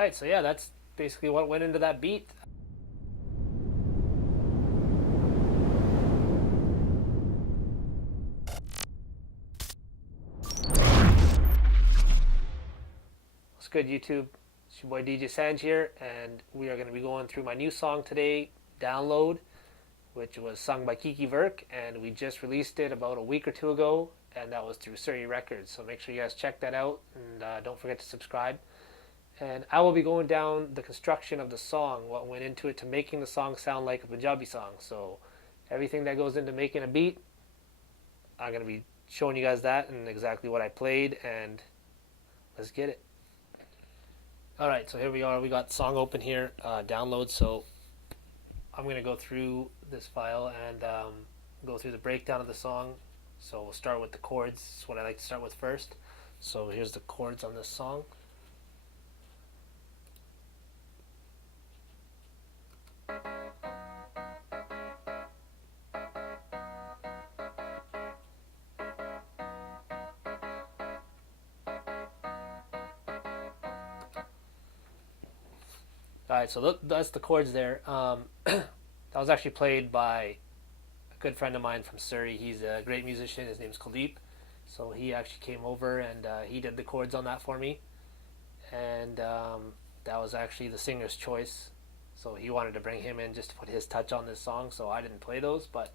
Alright, so yeah, that's basically what went into that beat. What's good, YouTube? It's your boy DJ Sanj here, and we are going to be going through my new song today, Download, which was sung by Kiki Verk, and we just released it about a week or two ago, and that was through Surrey Records. So make sure you guys check that out, and don't forget to subscribe. And I will be going down the construction of the song, what went into it to making the song sound like a Punjabi song. So everything that goes into making a beat, I'm going to be showing you guys that and exactly what I played, and let's get it. Alright, so here we are. We got the song open here, download. So I'm going to go through this file and go through the breakdown of the song. So we'll start with the chords. This is what I like to start with first. So here's the chords on this song. Alright, so that's the chords there. That was actually played by a good friend of mine from Surrey. He's a great musician. His name's Kuldeep. So he actually came over and he did the chords on that for me. And that was actually the singer's choice. So he wanted to bring him in just to put his touch on this song. So I didn't play those, but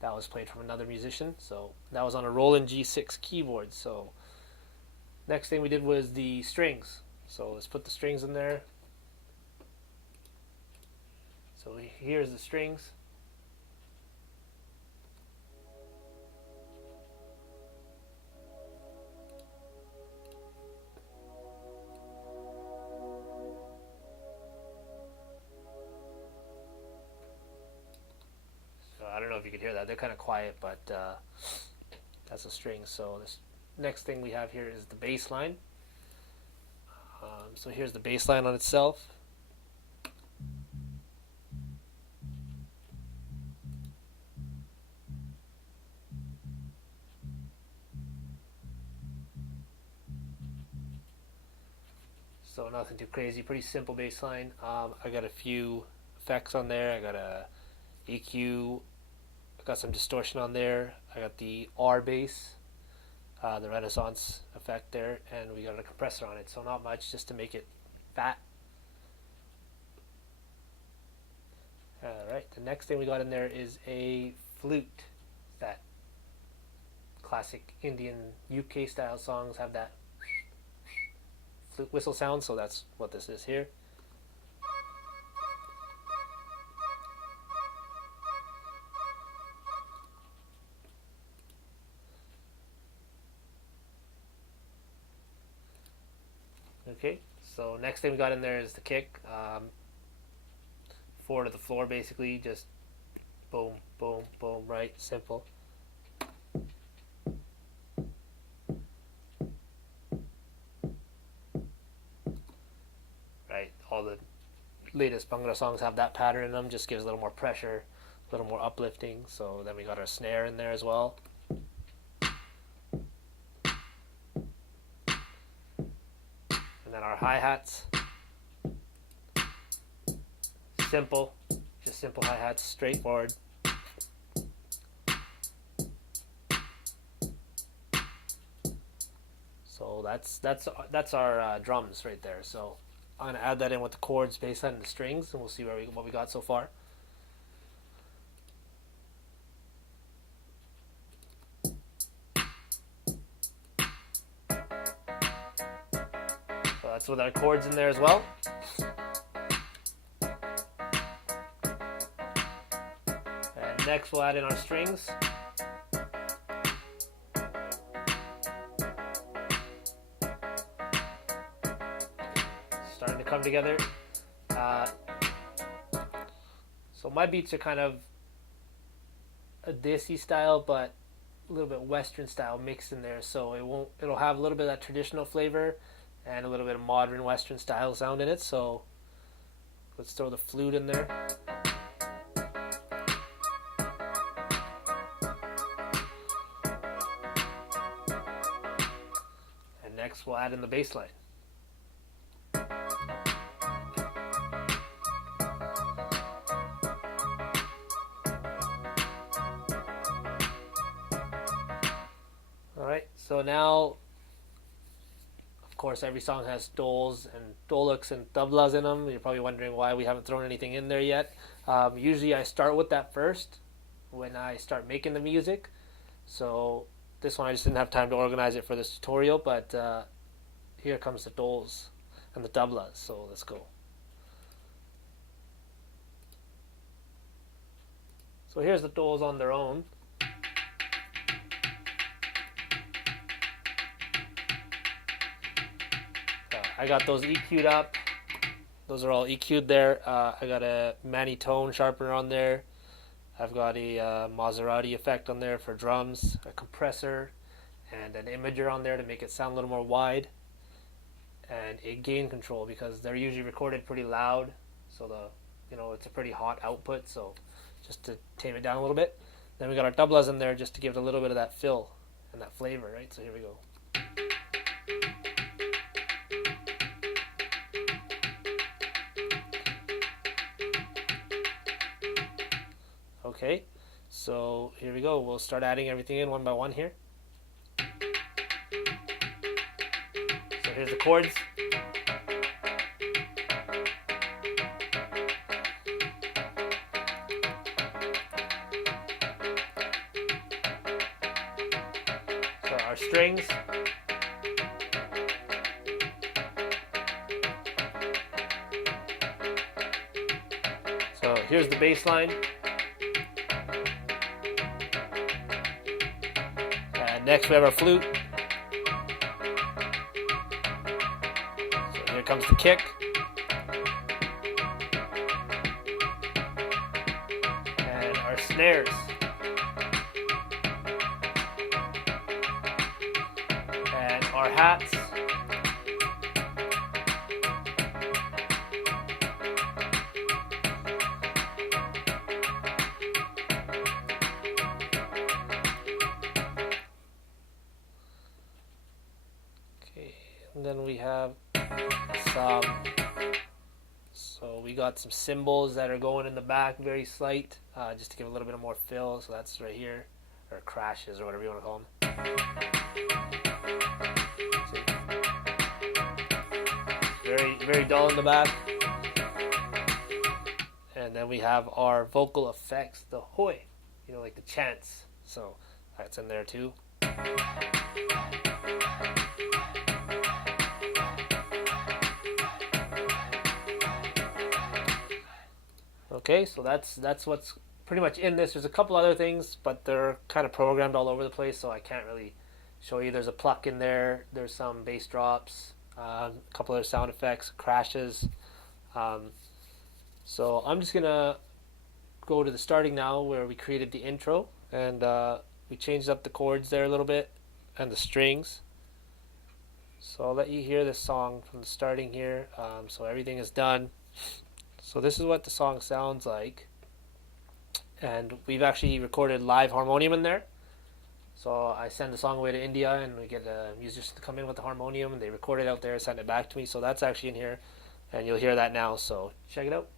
that was played from another musician. So that was on a Roland G6 keyboard. So next thing we did was the strings. So let's put the strings in there. So here's the strings. So I don't know if you could hear that. They're kind of quiet, but that's a string. So this next thing we have here is the bass line. So here's the bass line on itself. So nothing too crazy, pretty simple bass line. I got a few effects on there. I got a EQ, I got some distortion on there. I got the R bass, the Renaissance effect there, and we got a compressor on it. So not much, just to make it fat. Alright, the next thing we got in there is a flute. That classic Indian UK style songs have that flute whistle sound, so that's what this is here. Okay, so next thing we got in there is the kick. 4 to the floor, basically, just boom, boom, boom, right? Simple. Right, all the latest Bhangra songs have that pattern in them, just gives a little more pressure, a little more uplifting. So then we got our snare in there as well. And then our hi-hats. Simple, just simple hi-hats, straightforward. So that's our drums right there. So I'm gonna add that in with the chords, bass line, and the strings, and we'll see what we got so far. So that's with our chords in there as well. And next we'll add in our strings. Starting to come together. So my beats are kind of a desi style, but a little bit Western style mixed in there. So it'll have a little bit of that traditional flavor and a little bit of modern Western style sound in it. So let's throw the flute in there. And next we'll add in the bass line. All right, so now, of course, every song has doles and dolaks and tablas in them. You're probably wondering why we haven't thrown anything in there yet. Usually, I start with that first when I start making the music. So this one I just didn't have time to organize it for this tutorial, but here comes the doles and the tablas. So let's go. So here's the doles on their own. I got those EQ'd up. Those are all EQ'd there. I got a Manny tone sharpener on there. I've got a Maserati effect on there for drums, a compressor, and an imager on there to make it sound a little more wide, and a gain control because they're usually recorded pretty loud, so it's a pretty hot output. So just to tame it down a little bit. Then we got our tablas in there just to give it a little bit of that fill and that flavor, right? So here we go. Okay, so here we go. We'll start adding everything in one by one here. So here's the chords. So our strings. So here's the bass line. Next we have our flute. So here comes the kick. And our snares. And our hats. And then we have some, so we got some cymbals that are going in the back, very slight, just to give a little bit of more fill. So that's right here, or crashes, or whatever you want to call them. See? Very dull in the back. And then we have our vocal effects, the hoy, like the chants. So that's in there too. Okay, so that's what's pretty much in this. There's a couple other things, but they're kind of programmed all over the place, so I can't really show you. There's a pluck in there. There's some bass drops, a couple other sound effects, crashes. So I'm just gonna go to the starting now, where we created the intro, and we changed up the chords there a little bit and the strings. So I'll let you hear this song from the starting here. So everything is done. So this is what the song sounds like, and we've actually recorded live harmonium in there. So I send the song away to India, and we get a musician to come in with the harmonium, and they record it out there, send it back to me. So that's actually in here, and you'll hear that now. So check it out.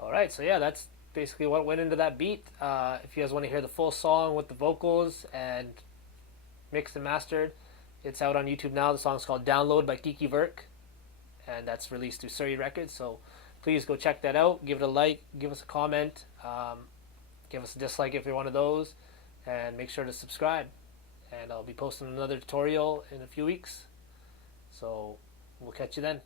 Alright, so yeah, that's basically what went into that beat. If you guys want to hear the full song with the vocals and mixed and mastered, it's out on YouTube now. The song's called Download by Kiki Verk, and that's released through Surrey Records. So please go check that out. Give it a like, give us a comment, give us a dislike if you're one of those, and make sure to subscribe. And I'll be posting another tutorial in a few weeks. So We'll catch you then.